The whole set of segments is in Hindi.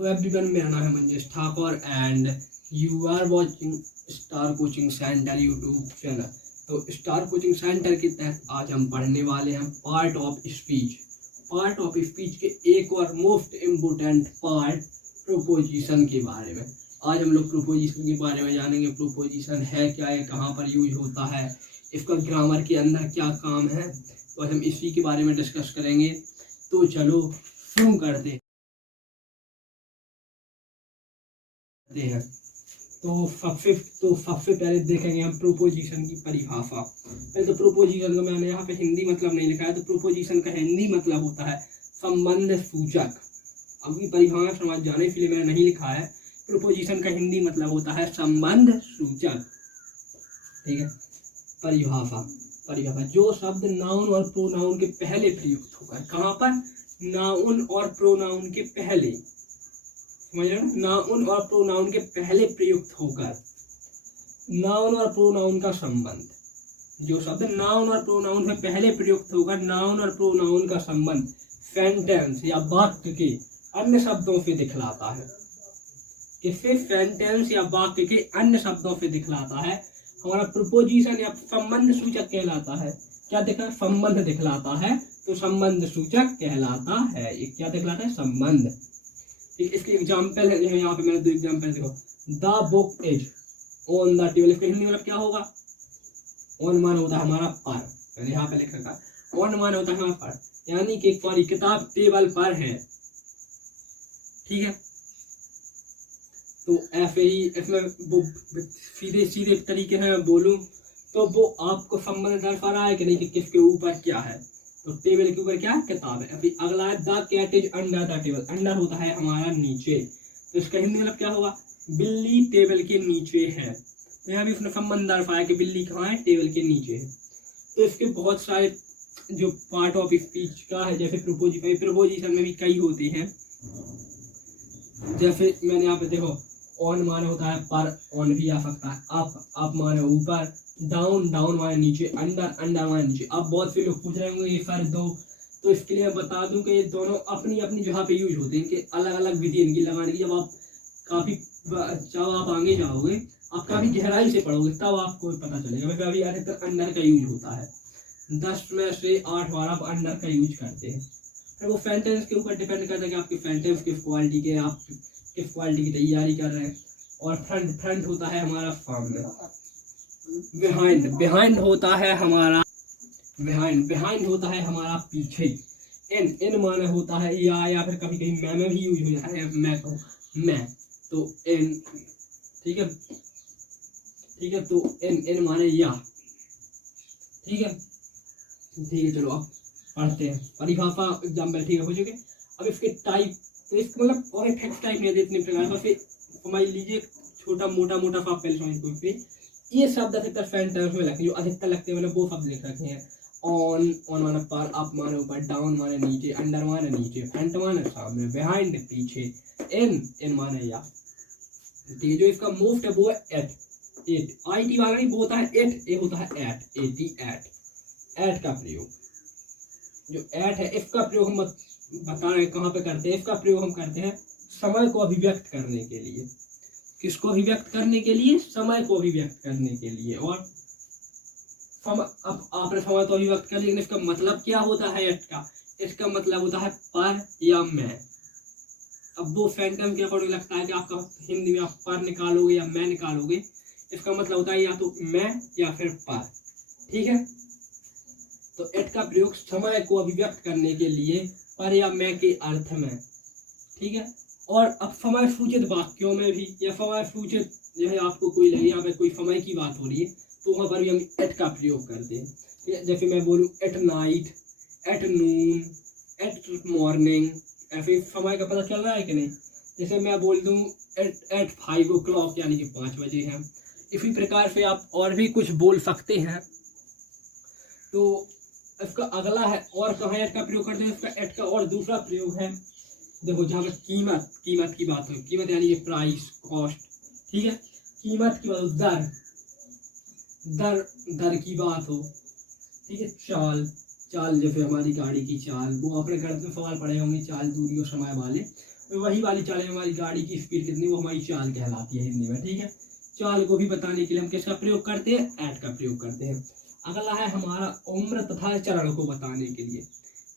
तो एवरीवन, मेरा नाम है Manjesh Thakur and you are watching star coaching centre YouTube channel. तो स्टार कोचिंग सेंटर के तहत आज हम पढ़ने वाले हैं part of speech. Part of speech के एक और मोस्ट इम्पोर्टेंट पार्ट प्रोपोजिशन के बारे में। आज हम लोग प्रोपोजिशन के बारे में जानेंगे। प्रोपोजिशन है क्या है, कहाँ पर यूज होता है, इसका ग्रामर के अंदर क्या काम है, तो आज हम इसी के बारे में डिस्कस करेंगे। तो चलो शुरू करते हैं। तो सबसे पहले देखेंगे हम प्रोपोजिशन की परिभाषा। पहले तो प्रोपोजिशन का मैंने यहाँ पे हिंदी मतलब नहीं लिखा है, तो प्रोपोजिशन का हिंदी मतलब होता है संबंध सूचक। अभी परिभाषा समझ जाने इसलिए मैंने नहीं लिखा है। प्रोपोजिशन का हिंदी मतलब होता है संबंध सूचक। ठीक है, परिभाषा जो शब्द नाउन और प्रोनाउन के पहले प्रयुक्त होकर, कहाँ पर, नाउन और प्रोनाउन के पहले, समझ रहे हो, नाउन और प्रोनाउन के पहले प्रयुक्त होकर नाउन और प्रोनाउन का संबंध। जो शब्द नाउन और प्रोनाउन में पहले प्रयुक्त होकर नाउन और प्रोनाउन का संबंध सेंटेंस या वाक्य के अन्य शब्दों से दिखलाता है। किससे? सेंटेंस या वाक्य के अन्य शब्दों से दिखलाता है। हमारा प्रोपोजिशन या संबंध सूचक कहलाता है। क्या दिखा? संबंध दिखलाता है, तो संबंध सूचक कहलाता है। ये क्या दिखलाता है? संबंध। ठीक, इसके एग्जाम्पल है यहाँ पे मैंने दो एग्जाम्पल देखो। The book is on the table. इसका हिंदी मतलब क्या होगा? ऑन मान होता है हमारा पर, मैंने यहाँ पे लिख रखा है। ऑन मान होता है हमारा पर, यानी कि हमारी किताब टेबल पर है। ठीक है, तो ऐसे ही इसमें वो सीधे तरीके से मैं बोलूं तो वो आपको संबंध दर्शा रहा है कि नहीं, कि किसके ऊपर क्या है। तो टेबल के ऊपर क्या है? किताब है। अभी अगला है the cat is under the table. Under होता है हमारा नीचे, तो इसका हिंदी मतलब क्या होगा? बिल्ली टेबल के नीचे है। तो यहाँ भी उसने संबंध दर्शाया कि बिल्ली कहाँ है? टेबल के नीचे है। तो इसके बहुत सारे जो पार्ट ऑफ स्पीच का है, जैसे प्रोपोजिशन में भी कई होते हैं। जैसे मैंने यहाँ पे देखो, ऑन माने होता है पर, ऑन भी आ सकता है। अप माने ऊपर, डाउन माने नीचे, अंडर माने नीचे। अब बहुत से लोग पूछ रहे होंगे ये सर दो, तो इसके लिए मैं बता दूं कि ये दोनों अपनी अपनी जगह पे यूज होते हैं। इनके अलग अलग विधि इनकी लगाने की। जब आप आगे जाओगे, आप काफी गहराई से पढ़ोगे, तब आपको पता चलेगा। वैसे अभी अधिकतर अंडर का यूज होता है। 10 में से 8 बार आप अंडर का यूज करते हैं। फिर वो सेंटेंस के ऊपर डिपेंड करता है कि आपके सेंटेंस किस क्वालिटी के, आप किस क्वालिटी की तैयारी कर रहे हैं। और फ्रंट होता है हमारा सामने। बिहाइंड होता है हमारा पीछे। इन माने होता है या फिर कभी कभी मैं भी यूज हो जाता है। मैं तो इन। ठीक है, तो इन माने या। ठीक है, चलो अब पढ़ते हैं परिभाषा। एग्जाम्पल ठीक है हो चुके। अब इसके टाइप, तो इसका मतलब और इफेक्ट टाइप नहीं इतने प्रकार का। फिर समझ लीजिए छोटा मोटा सा पहले समझ को। ये शब्द अधिकतर सेंटेंस में लगते हैं, जो अधिकतर लगते हैं मैंने वो शब्द लिख रखे हैं। ऑन माने पर, अप माने ऊपर, डाउन माने नीचे, अंडर माने नीचे, फ्रंट माने सामने, बिहाइंड पीछे, इन माने या। जो इसका मोस्ट है वो है एट IT वाला नहीं, वो होता है एट, ये होता है एट का प्रयोग। जो एट है इसका प्रयोग हम बता रहे कहाँ पे करते हैं। इसका प्रयोग हम करते हैं समय को अभिव्यक्त करने के लिए। किसको अभिव्यक्त करने के लिए? समय को अभिव्यक्त करने के लिए। और अब आपने समय तो अभिव्यक्त कर, लेकिन इसका मतलब क्या होता है एट का? इसका मतलब होता है पर या मैं। अब वो सेंटेंस के अकॉर्डिंग लगता है कि आपका हिंदी में आप पर निकालोगे या मैं निकालोगे। इसका मतलब होता है या तो मैं या फिर पर। ठीक है, तो एट का प्रयोग समय को अभिव्यक्त करने के लिए पर या मैं के अर्थ में। ठीक है, और अब समय सूचित वाक्यों में भी, या समय सूचित जो है आपको कोई लगे यहाँ पे कोई समय की बात हो रही है, तो वहाँ पर भी हम एट का प्रयोग करते हैं। ठीक है, जैसे मैं बोलूँ at night, at noon, eight morning, ऐसे समय का पता चल रहा है कि नहीं। जैसे मैं बोल दूँ एट 5 o'clock, यानी कि 5 बजे है। इसी प्रकार से आप और भी कुछ बोल सकते हैं। तो इसका अगला है और कहाँ एट का प्रयोग करते हैं। इसका एट का और दूसरा प्रयोग है, देखो जहाँ पर कीमत की बात हो, कीमत यानी कि प्राइस, कॉस्ट। ठीक है, कीमत की बात हो, दर की बात हो। ठीक है, चाल जैसे हमारी गाड़ी की चाल, वो अपने गणित में सवाल पढ़े होंगे, चाल, दूरी और समय वाले। वही वाली चाल है, हमारी गाड़ी की स्पीड कितनी, वो हमारी चाल कहलाती है हिंदी में, ठीक है। चाल को भी बताने के लिए हम किसका प्रयोग करते हैं, एट का प्रयोग करते हैं। अगला है हमारा उम्र तथा चरण को बताने के लिए।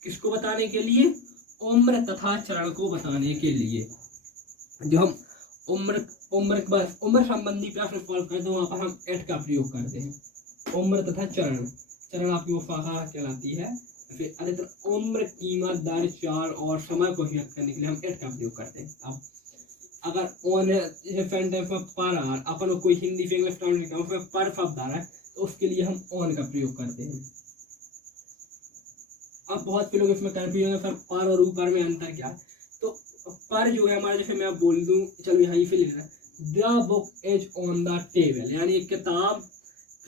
किसको बताने के लिए, उम्र तथा चरण को बताने के लिए। जो हम उम्र संबंधी प्रश्न सॉल्व करते हैं वहां पर हम एट का प्रयोग करते हैं। उम्र तथा चरण, चरण आपकी वफाका कहलाती है। फिर अधिकतर उम्र, कीमत, दर, चाल और समय को व्यक्त करने के लिए हम एट का प्रयोग करते हैं। अब अगर ऑन सेंटेंस में पर आ, अपन कोई हिंदी से इंग्लिश ट्रांसलेट उसमें पर शब्द आ रहा है तो उसके लिए हम ऑन का प्रयोग करते हैं। अब बहुत से लोग इसमें कंफ्यूजन है, सर पर और ऊपर में अंतर क्या है। तो पर जो है हमारा, जैसे मैं बोल दूं, चलो यहीं से लिखना, the book is on the table, यानी किताब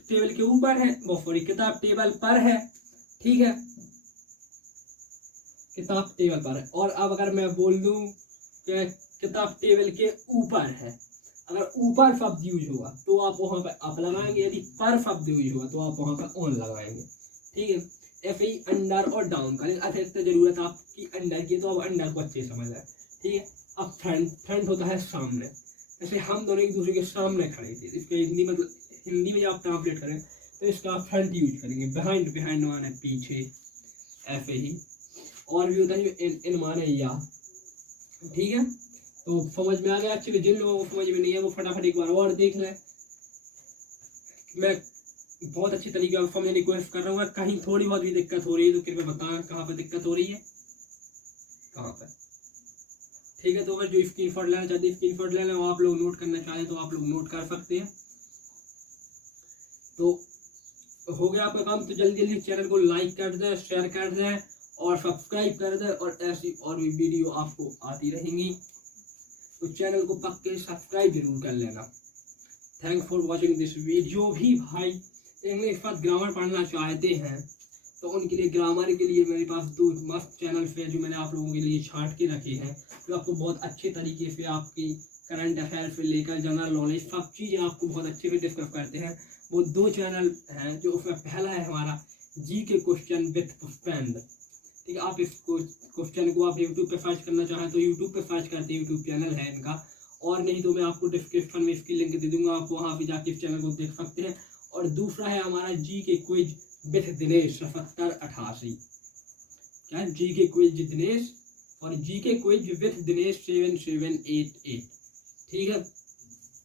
टेबल के ऊपर है, वो सॉरी किताब टेबल पर है, ठीक है, किताब टेबल पर है। और अब अगर मैं बोल दूं कि किताब टेबल के ऊपर है, अगर ऊपर शब्द यूज होगा तो आप वहां पर अप लगाएंगे, यदि पर शब्द यूज होगा तो आप वहां पर ऑन लगाएंगे, ठीक है। ऐसे ही अंडर और डाउन का, अतिरिक्त जरूरत आपकी अंडर की तो आप अंडर को अच्छे समझ रहे हैं, ठीक है। अब फ्रंट, फ्रंट होता है सामने, जैसे हम दोनों एक दूसरे के सामने खड़े थे, इसका हिंदी मतलब हिंदी में जब आप ट्रांसलेट करें तो इसका फ्रंट यूज करेंगे। बिहाइंड, बिहाइंड माने पीछे, ऐसे ही। और भी होता है इन माने या, ठीक है। तो समझ में आ गया। एक्चुअली जिन लोगों को समझ में नहीं है वो फटाफट एक बार और देख लें। मैं बहुत अच्छी तरीके से समझने की कोशिश कर रहा हूँ, कहीं थोड़ी बहुत भी दिक्कत हो रही है तो कृपया बताएं कहाँ पे दिक्कत हो रही है, कहाँ पे, ठीक है। तो अगर जो स्क्रीनशॉट लेना चाहते हैं स्क्रीनशॉट ले लें, आप लोग नोट करना चाहें तो आप लोग नोट कर सकते हैं। तो हो गया आपका काम। तो जल्दी जल्दी चैनल को लाइक कर दें, शेयर कर दें और सब्सक्राइब कर दें, और ऐसी और भी वीडियो आपको आती रहेंगी, तो चैनल को पक्के सब्सक्राइब जरूर कर लेना। Thanks for watching this video. भी भाई इंग्लिश पर ग्रामर पढ़ना चाहते हैं तो उनके लिए ग्रामर के लिए मेरे पास 2 मस्त चैनल है जो मैंने आप लोगों के लिए छांट के रखे हैं, जो आपको बहुत अच्छे तरीके से आपकी करंट अफेयर से लेकर जनरल नॉलेज सब चीज़ें आपको बहुत अच्छे से डिस्कस करते हैं। वो 2 चैनल हैं, जो उसमें पहला है हमारा जी के क्वेश्चन विथ पुष्पेंद्र, ठीक है। आप इस क्वेश्चन को आप यूट्यूब पे सर्च करना चाहें तो यूट्यूब पे सर्च करते हैं, यूट्यूब चैनल है इनका, और नहीं तो मैं आपको डिस्क्रिप्शन में इसकी लिंक दे दूंगा, आप वहाँ पे जाके इस चैनल को देख सकते हैं। और दूसरा है हमारा जी के क्विज विथ दिनेश 7788, क्या जी के क्विज दिनेश और जी के क्विज विथ दिनेश 7788, ठीक है।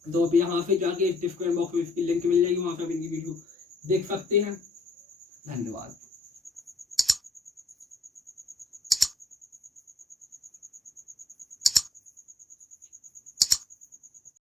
तो आप यहाँ पे जाके डिस्क्रिप्शन बॉक्स में इसकी लिंक मिल जाएगी, वहाँ पे इनकी वीडियो देख सकते हैं। धन्यवाद।